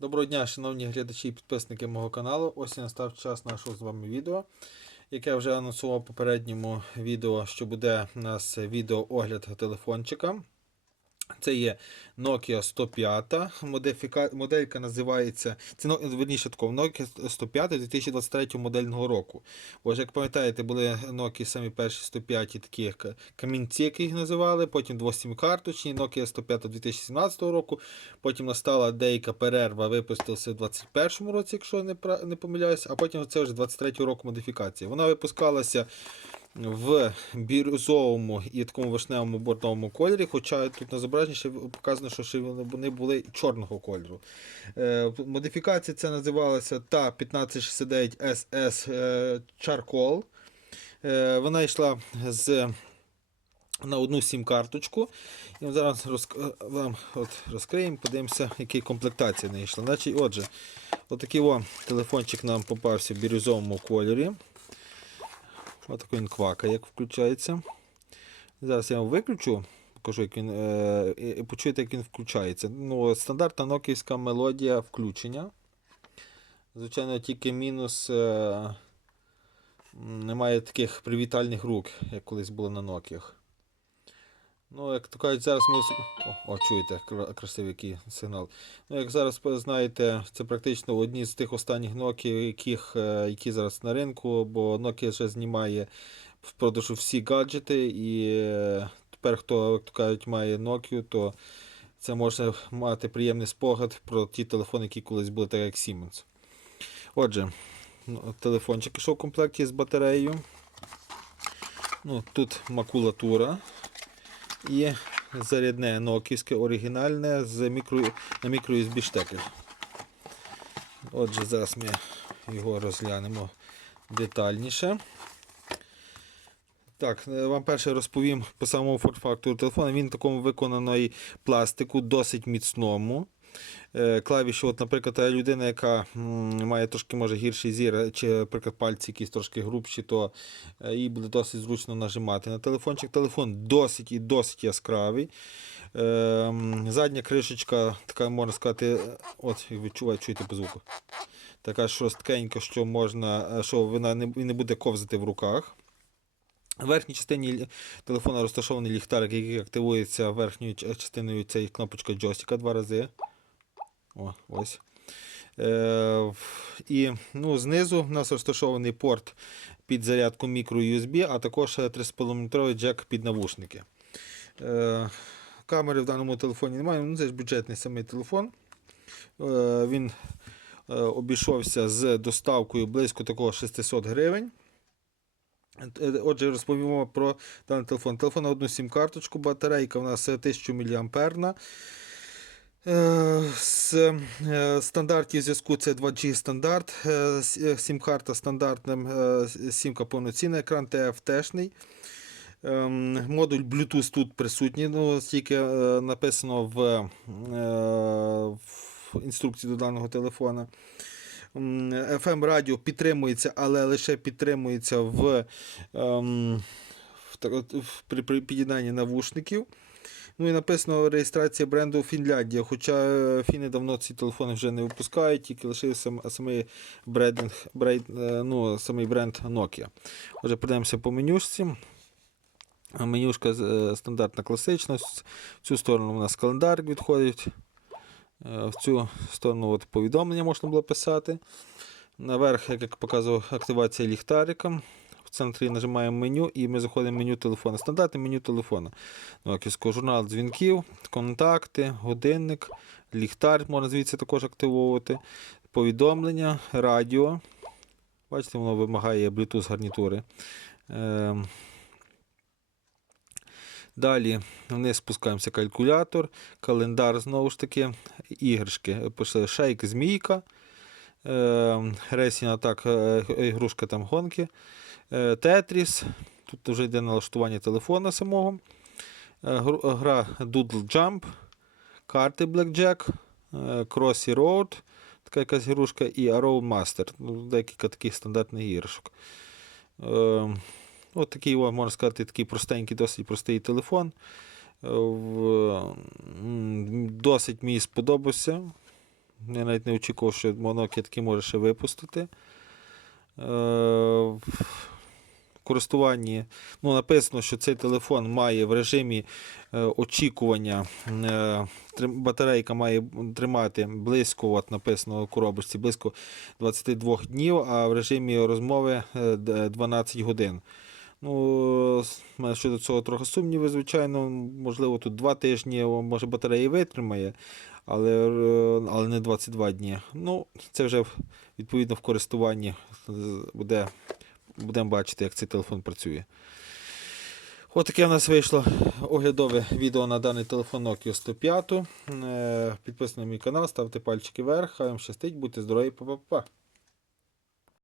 Доброго дня, шановні глядачі і підписники мого каналу. Ось і настав час нашого з вами відео, яке я вже анонсував попередньому відео, що буде у нас відеоогляд телефончика. Це є Nokia 105. Модифіка... Моделька називається. Це ну, верніше такого Nokia 105 2023 модельного року. Ж, як пам'ятаєте, були Nokia самі перші 105 такі камінці, які їх називали, потім 2 карточні, Nokia 105 2017 року. Потім настала деяка перерва, випустилася в 2021 році, якщо не, не помиляюсь, а потім це вже 23 року модифікація. Вона випускалася в бірюзовому і такому вишневому бордовому кольорі, хоча тут на зображенні ще показано, що ще вони були чорного кольору. Е, модифікація це називалася та 1569 SS е, Charcoal. Е, вона йшла з на одну сім-карточку. І зараз розк- вам от розкриємо, подивимося, які комплектації не йшла. Значить, отже, отакий о, телефончик нам попався в бірюзовому кольорі. Отакий він квакає, як включається. Зараз я його виключу, покажу, як він, е, почуєте, як він включається. Ну, стандартна ноківська мелодія включення. Звичайно, тільки мінус. Е, немає таких привітальних рук, як колись було на Nokia. Ну, як то кажуть, зараз ми. О, о чуєте, красивий сигнал. Ну, як зараз ви знаєте, це практично одні з тих останніх Nokia, яких, е, які зараз на ринку, бо Nokia вже знімає в продажу всі гаджети, і е, тепер, хто, як то кажуть, має Nokia, то це може мати приємний спогад про ті телефони, які колись були, так як Siemens. Отже, ну, телефончик ішов в комплекті з батареєю. Ну, тут макулатура і зарядне ноківське оригінальне з мікро, на мікро USB штекер. Отже, зараз ми його розглянемо детальніше. Так, е, вам перше розповім по самому форт-фактору телефону. Він в такому виконаної пластику, досить міцному. Е, Клавіші, от, наприклад, людина, яка має трошки може гірший зір, чи, наприклад, пальці якісь трошки грубші, то е, їй буде досить зручно нажимати на телефончик. Телефон досить і досить яскравий. Е, Задня кришечка, така можна сказати, е, от відчуваю, чуєте по звуку. Така шорсткенька, що можна, е, що вона не, не буде ковзати в руках. В верхній частині телефона розташований ліхтарик, який активується верхньою частиною цієї кнопочка джойстика два рази. О, ось. Е, і ну, знизу в нас розташований порт під зарядку microUSB, а також е, 3,5 джек під навушники. Е, камери в даному телефоні немає, ну це ж бюджетний самий телефон. Е, він е, обійшовся з доставкою близько такого 600 гривень. Е, Отже, розповімо про даний телефон. Телефон на одну сім-карточку, батарейка у нас 1000 мАh. Е, З е, стандартів зв'язку це 2G стандарт, е, сім-карта стандартним, сімка повноцінна, екран TFT-шний. Ем, Модуль Bluetooth тут присутній, ну, стільки написано в, в інструкції до даного телефона. FM радіо підтримується, але лише підтримується в, ем, в, в- при, при під'єднанні навушників. Ну і написано реєстрація бренду Фінляндія. Хоча е, фіни давно ці телефони вже не випускають, тільки лишився самий, брендинг, бренд, е, ну, самий бренд Nokia. Отже, прийдемося по менюшці. Менюшка е, стандартна класична. В цю сторону у нас календар відходить. В цю сторону от повідомлення можна було писати. Наверх, як показував, активація ліхтарика. В центрі нажимаємо меню і ми заходимо в меню телефона. Стандартне меню телефона. Ноківського журнал дзвінків, контакти, годинник, ліхтар можна звідси також активовувати. Повідомлення, радіо. Бачите, воно вимагає Bluetooth гарнітури. Ем, Далі вниз спускаємося калькулятор, календар знову ж таки, іграшки. Шейк змійка, е, рейсінг атак, е, ігрушка там гонки, Тетріс. Тут вже йде налаштування телефона самого. Е, Гра Doodle Jump, карти Blackjack, е, Crossy Road, така якась ігрушка, і Arrow Master. Ну, Декілька таких стандартних іграшок. Е, От такий, можна сказати, такий простенький, досить простий телефон. Е, Досить мені сподобався. Я навіть не очікував, що Nokia таки може ще випустити. Е, користуванні ну, написано, що цей телефон має в режимі е, очікування. Е, батарейка має тримати близько, от написано у коробочці, близько 22 днів, а в режимі розмови е, 12 годин. Ну, щодо цього трохи сумніви, звичайно. Можливо, тут 2 тижні, може батарея витримає, але, е, але не 22 дні. Ну, це вже відповідно в користуванні е, буде, будемо бачити, як цей телефон працює. От таке в нас вийшло оглядове відео на даний телефон Nokia 105. Е, Підписуйтесь на мій канал, ставте пальчики вверх, хай вам щастить, будьте здорові, па-па-па.